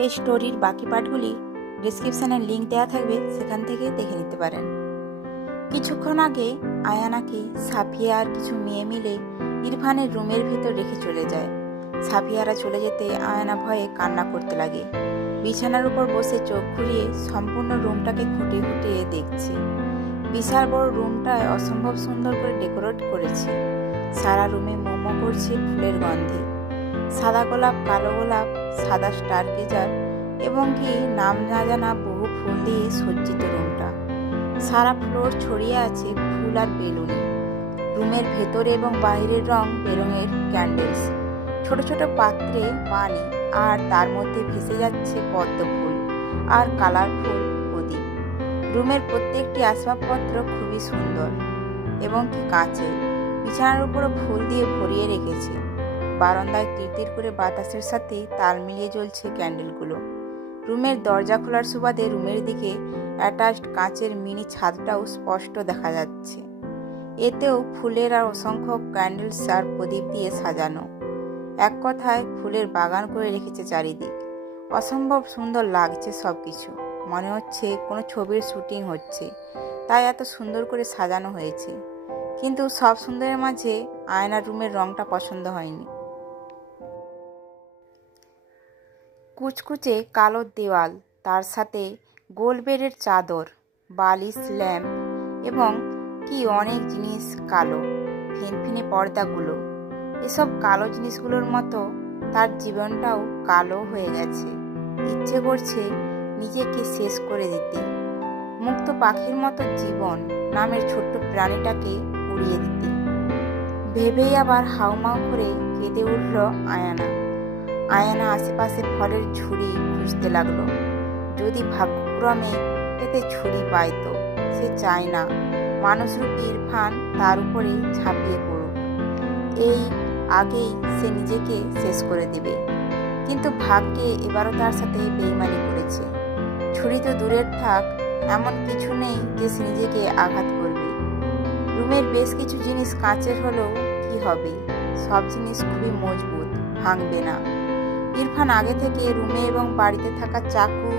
এই স্টোরির বাকি পার্টগুলি ডিসক্রিপশানে লিঙ্ক দেওয়া থাকবে, সেখান থেকে দেখে নিতে পারেন। কিছুক্ষণ আগে আয়ানাকে সাফিয়া আর কিছু মেয়ে মিলে ইরফানের রুমের ভিতর রেখে চলে যায়। সাফিয়ারা চলে যেতে আয়ানা ভয়ে কান্না করতে লাগে। বিছানার উপর বসে চোখ ঘুরিয়ে সম্পূর্ণ রুমটাকে খুঁটিয়ে খুঁটিয়ে দেখছে। বিশাল বড় রুমটায় অসম্ভব সুন্দর করে ডেকোরেট করেছে। সারা রুমে মোমো করছে ফুলের গন্ধে। সাদা গোলাপ, কালো গোলাপ, সাদা স্টার গেজার এবং কি নাম না জানা বহু ফুল দিয়ে সজ্জিত রুমটা। সারা ফ্লোর ছড়িয়ে আছে ফুল আর বেলুনে। রুমের ভেতরে এবং বাইরের রং বেরঙের ক্যান্ডেলস, ছোট ছোট পাত্রে পানি, আর তার মধ্যে ভেসে যাচ্ছে পদ্ম ফুল আর কালারফুল প্রদীপ। রুমের প্রত্যেকটি আসবাবপত্র খুবই সুন্দর এবং কি কাঁচের। বিছানার উপরও ফুল দিয়ে ভরিয়ে রেখেছে। বারান্দায় তিরতির করে বাতাসের সাথে তাল মিলিয়ে জ্বলছে ক্যান্ডেলগুলো। রুমের দরজা খোলার সুবাদে রুমের দিকে অ্যাটাচড কাঁচের মিনি ছাদটাও স্পষ্ট দেখা যাচ্ছে। এতেও ফুলের আর অসংখ্য ক্যান্ডেলস আর প্রদীপ দিয়ে সাজানো। এক কথায় ফুলের বাগান করে রেখেছে চারিদিক। অসম্ভব সুন্দর লাগছে সব কিছু। মনে হচ্ছে কোনো ছবির শুটিং হচ্ছে, তাই এত সুন্দর করে সাজানো হয়েছে। কিন্তু সব সুন্দরের মাঝে আয়নার রুমের রংটা পছন্দ হয়নি। কুচকুচে কালো দেওয়াল, তার সাথে গোল বেডের চাদর, বালিশ, ল্যাম্প এবং কি অনেক জিনিস কালো। ফিনফিনে পর্দাগুলো, এসব কালো জিনিসগুলোর মতো তার জীবনটাও কালো হয়ে গেছে। ইচ্ছে করছে নিজেকে শেষ করে দিতে। মুক্ত পাখির মতো জীবন নামের ছোট্ট প্রাণীটাকে উড়িয়ে দিতে। ভেবেই আবার হাউমাউ করে কেঁদে উঠল আয়ানা। আয়ানা আশেপাশে ফলের ঝুড়ি খুঁজতে লাগলো। যদি ভাগ্যক্রমে এতে ছুরি পাইত। সে চায় না মানুষরূপী ইরফান তার উপরে ঝাঁপিয়ে পড়ুক। এই আগেই সে নিজেকে শেষ করে দেবে। কিন্তু ভাগ্যে এবারও তার সাথে বেইমানি করেছে। ছুরি তো দূরের থাক, এমন কিছু নেই যে সে নিজেকে আঘাত করবে। রুমের বেশ কিছু জিনিস কাঁচের হলেও কি হবে, সব জিনিস খুবই মজবুত, ভাঙবে না। ইরফান আগে থেকে রুমে এবং বাড়িতে থাকা চাকু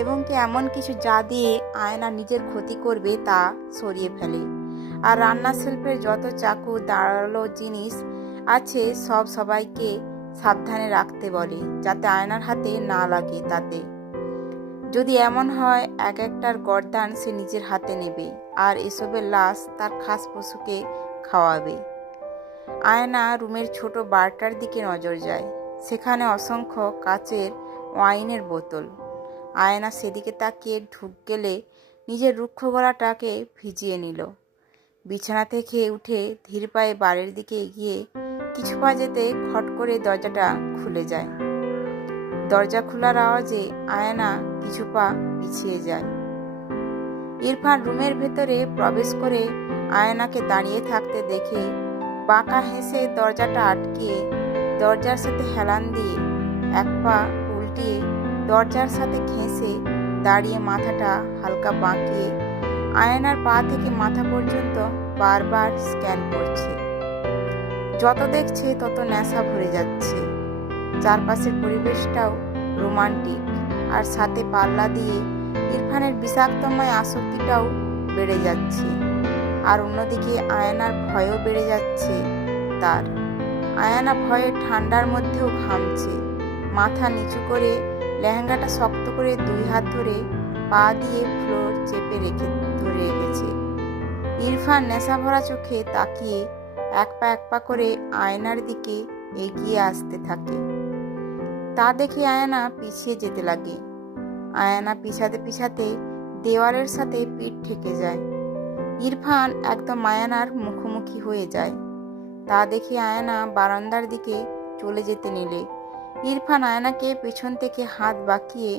এবং কি এমন কিছু যা দিয়ে আয়না নিজের ক্ষতি করবে তা সরিয়ে ফেলে। আর রান্নার শিল্পের যত চাকু দাঁড়ালো জিনিস আছে সব সবাইকে সাবধানে রাখতে বলে, যাতে আয়নার হাতে না লাগে। তাতে যদি এমন হয় এক একটার গর্দান সে নিজের হাতে নেবে, আর এসবের লাশ তার খাস পশুকে খাওয়াবে। আয়না রুমের ছোট বারটার দিকে নজর যায়। সেখানে অসংখ্য কাচের ওয়াইনের বোতল। আয়না সেদিকে তাকিয়ে ঢুক গেলে নিজের রুক্ষ গলাটাকে ভিজিয়ে নিল। বিছানা থেকে উঠে ধীর পায়ে বাড়ির দিকে এগিয়ে কিছু পা যেতে খট করে দরজাটা খুলে যায়। দরজা খোলার আওয়াজে আয়না কিছু পা পিছিয়ে যায়। ইরফান রুমের ভেতরে প্রবেশ করে আয়নাকে দাঁড়িয়ে থাকতে দেখে বাঁকা হেসে দরজাটা আটকিয়ে দরজার সাথে হেলান দিয়ে এক পা উল্টিয়ে দরজার সাথে ঘেঁষে দাঁড়িয়ে মাথাটা হালকা বাঁকিয়ে আয়নার পা থেকে মাথা পর্যন্ত বারবার স্ক্যান করছে। যত দেখছে তত নেশা ভরে যাচ্ছে। চারপাশের পরিবেশটাও রোমান্টিক, আর সাথে পাল্লা দিয়ে ইরফানের বিষাক্তময় আসক্তিটাও বেড়ে যাচ্ছে। আর অন্যদিকে আয়নার ভয়ও বেড়ে যাচ্ছে তার। আয়না ভয়ে ঠান্ডার মধ্যেও ঘামছে। মাথা নিচু করে লেহেঙ্গাটা শক্ত করে দুই হাত ধরে পা দিয়ে ফ্লোর চেপে ধরে রেখেছে। ইরফান নেশা ভরা চোখে তাকিয়ে এক পা করে আয়নার দিকে এগিয়ে আসতে থাকে। তা দেখে আয়না পিছিয়ে যেতে লাগে। আয়না পিছাতে পিছাতে দেওয়ালের সাথে পিঠ ঠেকে যায়। ইরফান একদম আয়নার মুখোমুখি হয়ে যায়। তা দেখে আয়না বারান্দার দিকে চলে যেতে নিলে ইরফান আয়নাকে পেছন থেকে হাত বাঁকিয়ে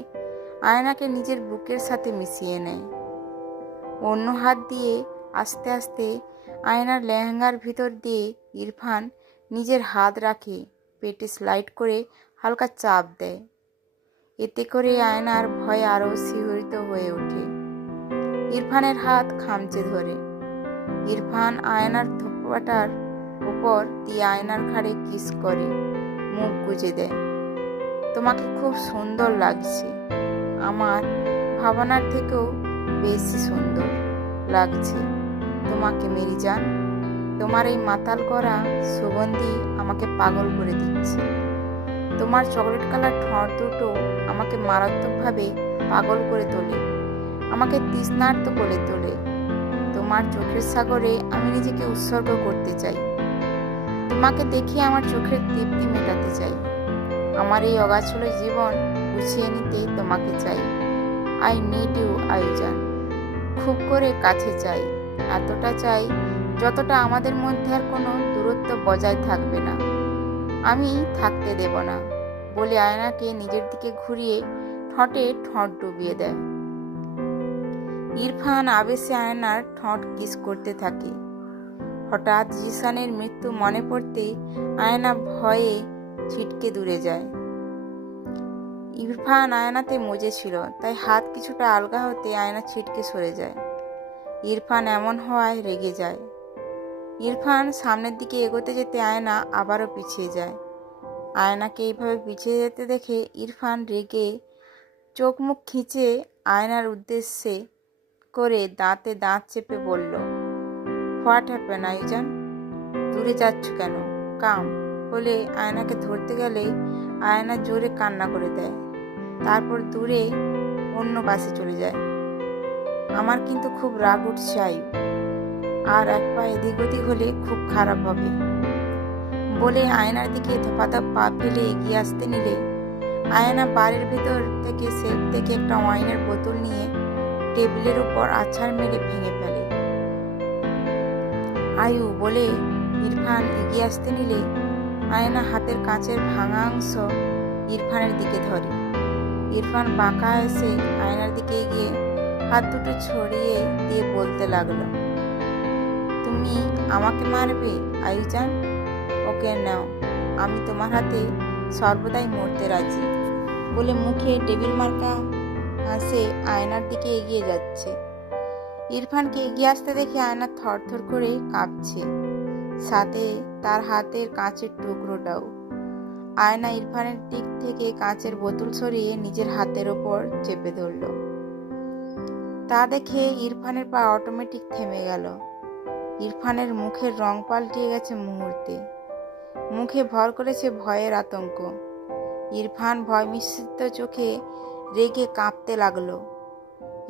আয়নাকে নিজের বুকের সাথে মিশিয়ে নেয়। অন্য হাত দিয়ে আস্তে আস্তে আয়নার লেহেঙ্গার ভিতর দিয়ে ইরফান নিজের হাত রাখে, পেটে স্লাইড করে হালকা চাপ দেয়। এতে করে আয়নার ভয় আরও শিহরিত হয়ে ওঠে। ইরফানের হাত খামচে ধরে। ইরফান আয়নার ধোপাটার উপর দিয়ে আয়নার ঘাড়ে কিস করে মুখ গুজে দেয়। তোমাকে খুব সুন্দর লাগছে, আমার ভাবনার থেকেও বেশি সুন্দর লাগছে তোমাকে মেরি জান। তোমার এই মাতাল করা সুগন্ধি আমাকে পাগল করে দিচ্ছে। তোমার চকলেট কালার ঠোঁট দুটো আমাকে মারাত্মকভাবে পাগল করে তোলে, আমাকে তৃষ্ণার্ত করে তোলে। তোমার চোখের সাগরে আমি নিজেকে উৎসর্গ করতে চাই। তোমাকে দেখে আমার চোখের তৃপ্তি মেটাতে চাই। আমার এই অগাছল জীবন গুছিয়ে নিতে তোমাকে চাই। আই নিড ইউ আয়ুজান, খুব করে কাছে চাই, এতটা চাই যতটা আমাদের মধ্যে আর কোনো দূরত্ব বজায় থাকবে না, আমি থাকতে দেব না বলে আয়নাকে নিজের দিকে ঘুরিয়ে ঠোঁটে ঠোঁট ডুবিয়ে দেয়। ইরফান আবেশে আয়নার ঠোঁট কিস করতে থাকে। হঠাৎ জিসানের মৃত্যু মনে পড়তে আয়না ভয়ে ছিটকে দূরে যায়। ইরফান আয়নাতে মজেছিল, তাই হাত কিছুটা আলগা হতে আয়না ছিটকে সরে যায়। ইরফান এমন হওয়ায় রেগে যায়। ইরফান সামনের দিকে এগোতে যেতে আয়না আবারও পিছিয়ে যায়। আয়নাকে এইভাবে পিছিয়ে যেতে দেখে ইরফান রেগে চোখ মুখ খিঁচে আয়নার উদ্দেশ্যে করে দাঁতে দাঁত চেপে বলল, হোয়াট হ্যাপেন আয়ুজান, দূরে যাচ্ছ কেন, কাম বলে আয়নাকে ধরতে গেলে আয়না জোরে কান্না করে দেয়, তারপর দূরে অন্য পাশে চলে যায়। আমার কিন্তু খুব রাগ উঠছে আয়ু, আর এক পা এদিক ওদিক হলে খুব খারাপ হবে বলে আয়নার দিকে ধপাধপ পা ফেলে এগিয়ে আসতে নিলে আয়না বাড়ির ভেতর থেকে সেলফ থেকে একটা ওয়াইনের বোতল নিয়ে টেবিলের উপর আছাড় মেরে ভেঙে ফেলে। আয়ু বলে ইরফান এগিয়ে আসতে নিলে আয়না হাতের কাঁচের ভাঙা অংশ ইরফানের দিকে ধরে। ইরফান বাঁকা এসে আয়নার দিকে এগিয়ে হাত দুটো ছড়িয়ে দিয়ে বলতে লাগলো, তুমি আমাকে মারবে আয়ুজান? ওকে নাও, আমি তোমার হাতে সর্বদাই মরতে রাজি বলে মুখে টেবিল মার্কা হাসে আয়নার দিকে এগিয়ে যাচ্ছে। ইরফানকে এগিয়ে আসতে দেখে আয়না থরথর করে কাঁপছে, সাথে তার হাতের কাঁচের টুকরোটাও। আয়না ইরফানের দিক থেকে কাঁচের বোতল সরিয়ে নিজের হাতের ওপর চেপে ধরল। তা দেখে ইরফানের পা অটোমেটিক থেমে গেল। ইরফানের মুখের রং পাল্টিয়ে গেছে মুহূর্তে, মুখে ভর করেছে ভয়ের আতঙ্ক। ইরফান ভয় মিশ্রিত চোখে রেগে কাঁপতে লাগলো।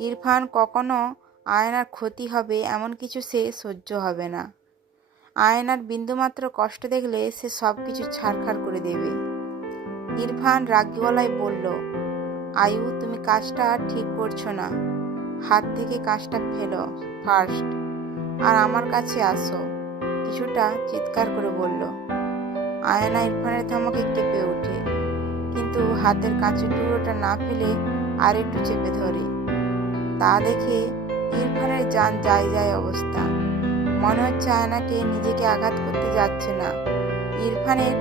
ইরফান কখনো আয়নার ক্ষতি হবে এমন কিছু সে সহ্য হবে না। আয়নার বিন্দুমাত্র কষ্ট দেখলে সে সব কিছু ছাড়খাড় করে দেবে। ইরফান রাগী গলায় বলল, আয়ু তুমি কাজটা ঠিক করছো না, হাত থেকে কাজটা ফেলো ফার্স্ট, আর আমার কাছে আসো, কিছুটা চিৎকার করে বলল। আয়না ইরফানের ধমকে কেঁপে ওঠে, কিন্তু হাতের কাঁচের টুকরোটা না ফেলে আর একটু চেপে ধরে। তা দেখে ইরফানের জান যায় যায় অবস্থা। মনে হচ্ছে আয়নাকে নিজেকে আঘাত করতে যাচ্ছে না, ইরফানের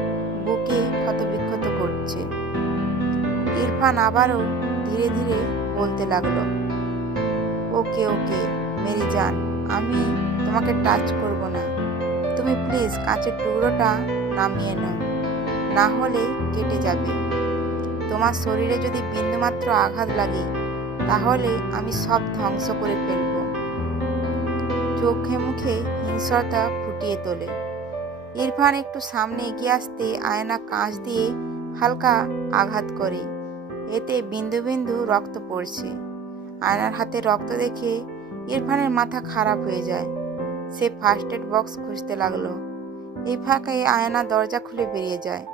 বুকে ক্ষতবিক্ষত করছে। ইরফান আবারও ধীরে ধীরে বলতে লাগলো, ওকে ওকে মেরি জান, আমি তোমাকে টাচ করব না, তুমি প্লিজ কাঁচের টুকরোটা নামিয়ে নাও, না হলে কেটে যাবে। তোমার শরীরে যদি বিন্দুমাত্র আঘাত লাগে তাহলে আমি সব ধ্বংস করে ফেলব। চোখে মুখে হিংস্রতা ফুটিয়ে তোলে। ইরফান একটু সামনে এগিয়ে আসতে আয়না কাঁচ দিয়ে হালকা আঘাত করে, এতে বিন্দু বিন্দু রক্ত পড়ছে। আয়নার হাতে রক্ত দেখে ইরফানের মাথা খারাপ হয়ে যায়। সে ফার্স্ট এড বক্স খুঁজতে লাগলো। এই ফাঁকে আয়না দরজা খুলে বেরিয়ে যায়।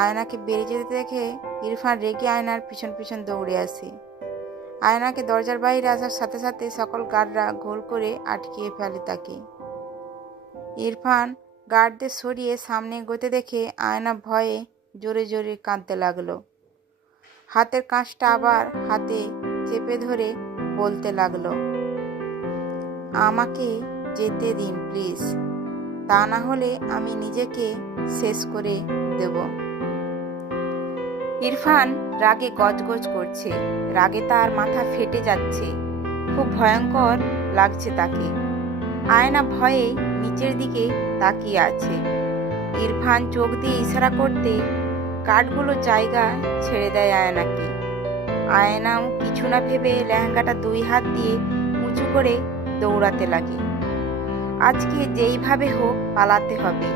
আয়নাকে বেরিয়ে যেতে দেখে ইরফান রেগে আয়নার পিছন পিছন দৌড়ে আসে। আয়নাকে দরজার বাইরে আসার সাথে সাথে সকল গার্ডরা গোল করে আটকিয়ে ফেলে তাকে। ইরফান গার্ডদের সরিয়ে সামনে এগোতে দেখে আয়না ভয়ে জোরে জোরে কাঁদতে লাগলো। হাতের কাঁচটা আবার হাতে চেপে ধরে বলতে লাগলো, আমাকে যেতে দিন প্লিজ, তা না হলে আমি নিজেকে শেষ করে দেব। ইরফান রাগে গজগজ করছে, রাগে তার মাথা ফেটে যাচ্ছে, খুব ভয়ঙ্কর লাগছে তাকে। আয়না ভয়ে নিচের দিকে তাকিয়ে আছে। ইরফান চোখ দিয়ে ইশারা করতে কাঠগুলো জায়গা ছেড়ে দেয় আয়নাকে। আয়নাও কিছু না ভেবে লেহেঙ্গাটা 2 হাত দিয়ে উঁচু করে দৌড়াতে লাগে। আজকে যেইভাবে হোক পালাতে হবে।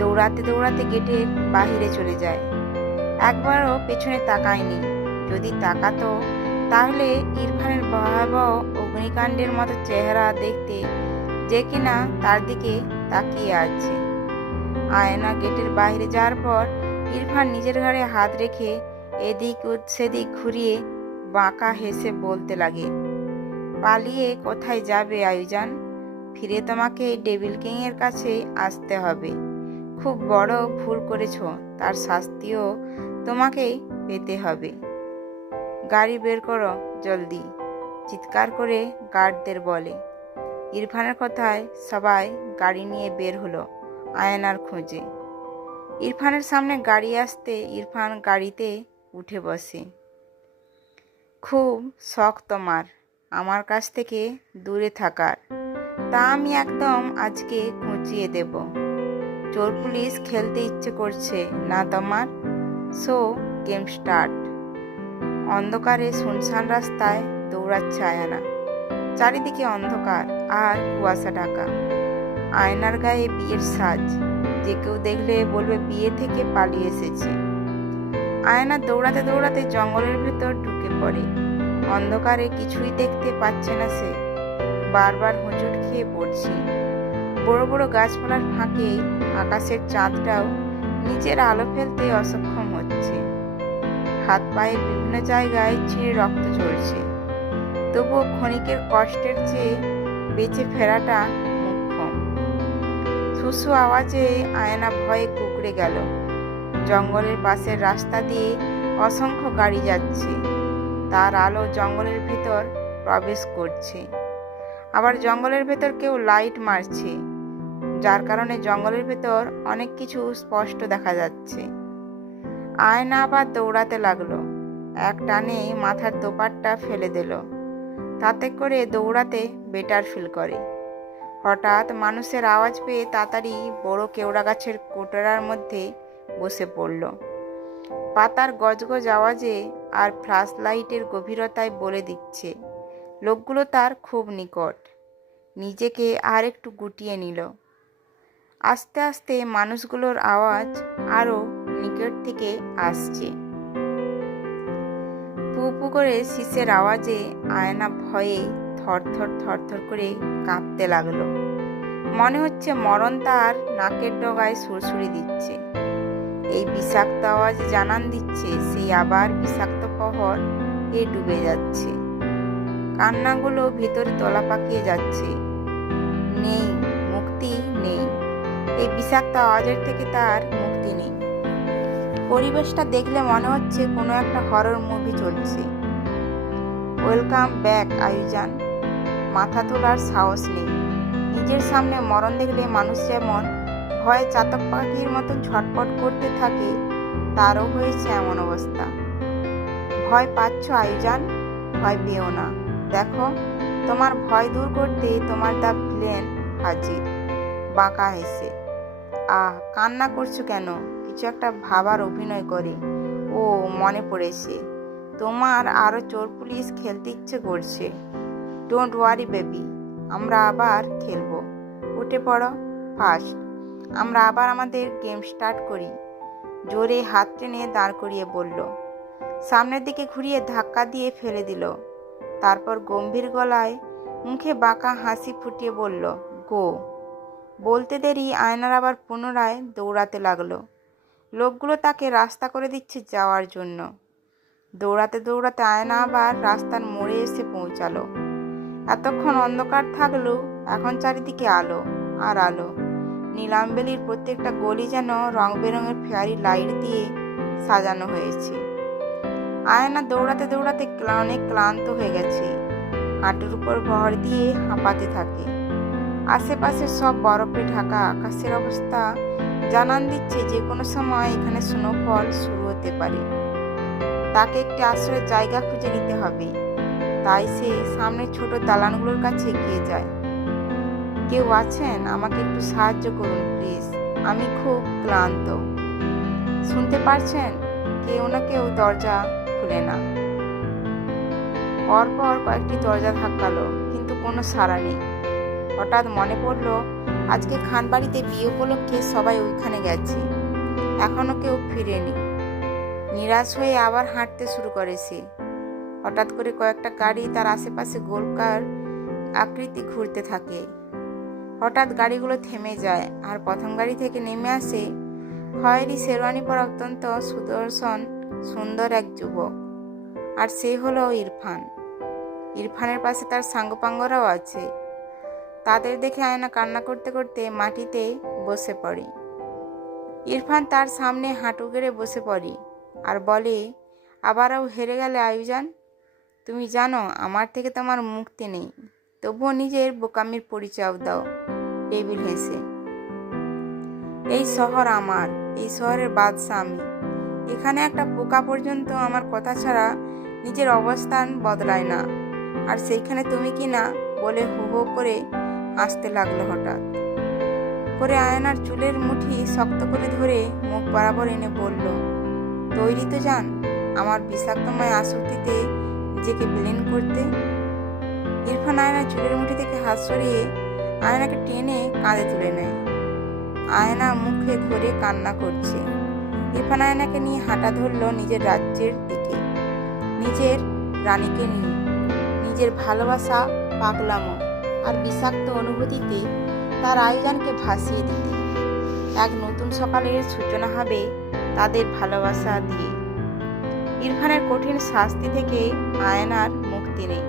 দৌড়াতে দৌড়াতে গেটের বাহিরে চলে যায়। একবারও পেছনে তাকায়নি। যদি তাকাতো তাহলে ইরফানের ভয়াবহ অগ্নিকাণ্ডের মতো চেহারা দেখতে, যে কিনা তার দিকে তাকিয়ে আছে। আয়না গেটের বাইরে যাওয়ার পর ইরফান নিজের ঘাড়ে হাত রেখে এদিক সেদিক ঘুরিয়ে বাঁকা হেসে বলতে লাগে, পালিয়ে কোথায় যাবে আয়ুজান? ফিরে তোমাকে ডেভিল কিং এর কাছে আসতে হবে। খুব বড় ভুল করেছ, তার শাস্তিও তোমাকেই পেতে হবে। গাড়ি বের করো জলদি, চিৎকার করে গার্ডদের বলে। ইরফানের কথায় সবাই গাড়ি নিয়ে বের হলো আয়নার খোঁজে। ইরফানের সামনে গাড়ি আসতে ইরফান গাড়িতে উঠে বসে। খুব শখ তোমার আমার কাছ থেকে দূরে থাকার, তা আমি একদম আজকে খুঁচিয়ে দেব। চোর পুলিশ খেলতে ইচ্ছে করছে না তোমার? So game start. অন্ধকারে শুনশান রাস্তায় দৌড়াচ্ছে আয়না। চারিদিকে অন্ধকার আর কুয়াশা ঢাকা। আয়নার গায়ে বিয়ের সাজ, যে কেউ দেখলে বলবে বিয়ে থেকে পালিয়ে এসেছে। আয়না দৌড়াতে দৌড়াতে জঙ্গলের ভেতর ঢুকে পড়ে। অন্ধকারে কিছুই দেখতে পাচ্ছে না সে, বারবার হোঁচট খেয়ে পড়ছে। বড় বড় গাছপালার ফাঁকে আকাশের চাঁদটাও নিচের আলো ফেলতে অসক্ষম হচ্ছে। হাত পায়ের বিভিন্ন জায়গায় ছিঁড়ে রক্ত ঝরছে। তবুও ক্ষণিকের কষ্টের চেয়ে বেঁচে ফেরাটা মুখ্যম। সুসু আওয়াজে আয়না ভয়ে কুঁকড়ে গেল। জঙ্গলের পাশের রাস্তা দিয়ে অসংখ্য গাড়ি যাচ্ছে। তার আলো জঙ্গলের ভেতর প্রবেশ করছে। আবার জঙ্গলের ভেতর কেউ লাইট মারছে, যার কারণে জঙ্গলের ভেতর অনেক কিছু স্পষ্ট দেখা যাচ্ছে। আয়না আবার দৌড়াতে লাগলো। এক টানে মাথার দোপাট্টা ফেলে দিল। তাতে করে দৌড়াতে বেটার ফিল করে। হঠাৎ মানুষের আওয়াজ পেয়ে তাড়াতাড়ি বড় কেওড়া গাছের কোটরার মধ্যে বসে পড়ল। পাতার গজগজ আওয়াজে আর ফ্ল্যাশ লাইটের গভীরতায় বলে দিচ্ছে লোকগুলো তার খুব নিকট। নিজেকে আর একটু গুটিয়ে নিল। আস্তে আস্তে মানুষগুলোর আওয়াজ আরও নিকট থেকে আসছে। পু পু করে শীষের আওয়াজে আয়না ভয়ে থরথর থরথর করে কাঁপতে লাগলো। মনে হচ্ছে মরণ তার নাকের ডগায় সুরসুরি দিচ্ছে। এই বিষাক্ত আওয়াজ জানান দিচ্ছে সেই আবার বিষাক্ত প্রহর এ ডুবে যাচ্ছে। কান্নাগুলো ভিতরে তলা পাকিয়ে যাচ্ছে। নেই মুক্তি, নেই। এই বিষাক্ত আওয়াজের থেকে তার মুক্তি নেই। পরিবেশটা দেখলে মনে হচ্ছে কোনো একটা হরর মুভি চলছে। Welcome back Ayujan. মাথা তোলার সাহস নেই। নিজের সামনে মরণ দেখলে মানুষ যেমন ভয়ে চাতক পাখির মতো ছটপট করতে থাকে, তারও হয়েছে এমন অবস্থা। ভয় পাচ্ছ আয়ুজান? ভয় পেও না। দেখো, তোমার ভয় দূর করতে তোমার দা ভিলেন হাজির। বাঁকা হেসে, কান্না করছো কেন? কিছু একটা ভাবার অভিনয় করে। ও মনে পড়েছে, তোমার আরও চোর পুলিশ খেলতে ইচ্ছে করছে। ডোন্ট ওয়ারি বেবি, আমরা আবার খেলবো। উঠে পড়ো ফার্স্ট। আমরা আবার আমাদের গেম স্টার্ট করি। জোরে হাত টেনে দাঁড় করিয়ে বলল। সামনের দিকে ঘুরিয়ে ধাক্কা দিয়ে ফেলে দিল। তারপর গম্ভীর গলায় মুখে বাঁকা হাসি ফুটিয়ে বলল, গো। বলতে দেরি আয়নার আবার পুনরায় দৌড়াতে লাগলো। লোকগুলো তাকে রাস্তা করে দিচ্ছে যাওয়ার জন্য। দৌড়াতে দৌড়াতে আয়না আবার রাস্তার মোড়ে এসে পৌঁছালো। এতক্ষণ অন্ধকার থাকলেও এখন চারিদিকে আলো আর আলো। নীলাম্বেলির প্রত্যেকটা গলি যেন রং বেরঙের ফেয়ারি লাইট দিয়ে সাজানো হয়েছে। আয়না দৌড়াতে দৌড়াতে অনেক ক্লান্ত হয়ে গেছে। হাঁটুর উপর ভর দিয়ে হাঁপাতে থাকে। আশেপাশে সব বরফে ঢাকা আকাশের অবস্থা জানান দিচ্ছে যে কোনো সময় এখানে স্নোফল শুরু হতে পারে। তাকে একটি আশ্রয়ের জায়গা খুঁজে নিতে হবে। তাই সে সামনের ছোট দালানগুলোর কাছে এগিয়ে যায়। কেউ আছেন? আমাকে একটু সাহায্য করুন প্লিজ, আমি খুব ক্লান্ত। শুনতে পারছেন? কেউ না কেউ দরজা খুলে না। পরপর কয়েকটি দরজা ধাক্কালো, কিন্তু কোনো সাড়া নেই। হঠাৎ মনে পড়ল, আজকে খানবাড়িতে বিয়ে উপলক্ষে সবাই ওইখানে গেছে, এখনো কেউ ফিরেনি। নিরাশ হয়ে আবার হাঁটতে শুরু করেছে। হঠাৎ করে কয়েকটা গাড়ি তার আশেপাশে গোলকার আকৃতি ঘুরতে থাকে। হঠাৎ গাড়িগুলো থেমে যায়, আর প্রথম গাড়ি থেকে নেমে আসে খয়েরি শেরওয়ানি পরা অত্যন্ত সুদর্শন সুন্দর এক যুবক। আর সে হলো ইরফান। ইরফানের পাশে তার সাঙ্গপাঙ্গরাও আছে। তাদের দেখে আয়না কান্না করতে করতে মাটিতে বসে পড়ে। ইরফান তার সামনে হাঁটু গেড়ে বসে পড়ে আর বলে, আবারও হেরে গেলে আয়ুজান। তুমি জানো আমার থেকে তোমার মুক্তি নেই, তবুও নিজের বোকামির পরিচয় দাও। টেবিল হেসে, এই শহর আমার, এই শহরের বাদশা আমি। এখানে একটা পোকা পর্যন্ত আমার কথা ছাড়া নিজের অবস্থান বদলায় না। আর সেইখানে তুমি কি না, বলে হো হো করে হাসতে লাগলো। হঠাৎ করে আয়নার চুলের মুঠি শক্ত করে ধরে মুখ বরাবর এনে বলল, তৈরি তো যান আমার বিষাক্তময় আসক্তিতে নিজেকে বিলীন করতে? ইরফান আয়নার চুলের মুঠি থেকে হাত সরিয়ে আয়নাকে টেনে কাঁধে তুলে নেয়। আয়না মুখে ধরে কান্না করছে। ইরফান আয়নাকে নিয়ে হাঁটা ধরল নিজের রাজ্যের দিকে, নিজের রানীকে নিয়ে, নিজের ভালোবাসা, পাগলামো আর বিষাক্ত অনুভূতিতে তার আয়োজনকে ভাসিয়ে দিতে। এক নতুন সকালের সূচনা হবে তাদের ভালোবাসা দিয়ে। ইরফানের কঠিন শাস্তি থেকে আয়নার মুক্তি নেই,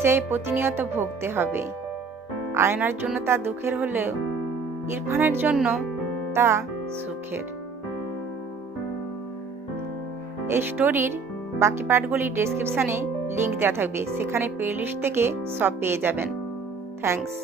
সেই প্রতিনিয়ত ভুগতে হবে। আয়নার জন্য তা দুঃখের হলেও ইরফানের জন্য তা সুখের। এই স্টোরির বাকি পার্টগুলি ডেসক্রিপশানে লিঙ্ক দেওয়া থাকবে, সেখানে প্লেলিস্ট থেকে সব পেয়ে যাবেন। থ্যাঙ্কস।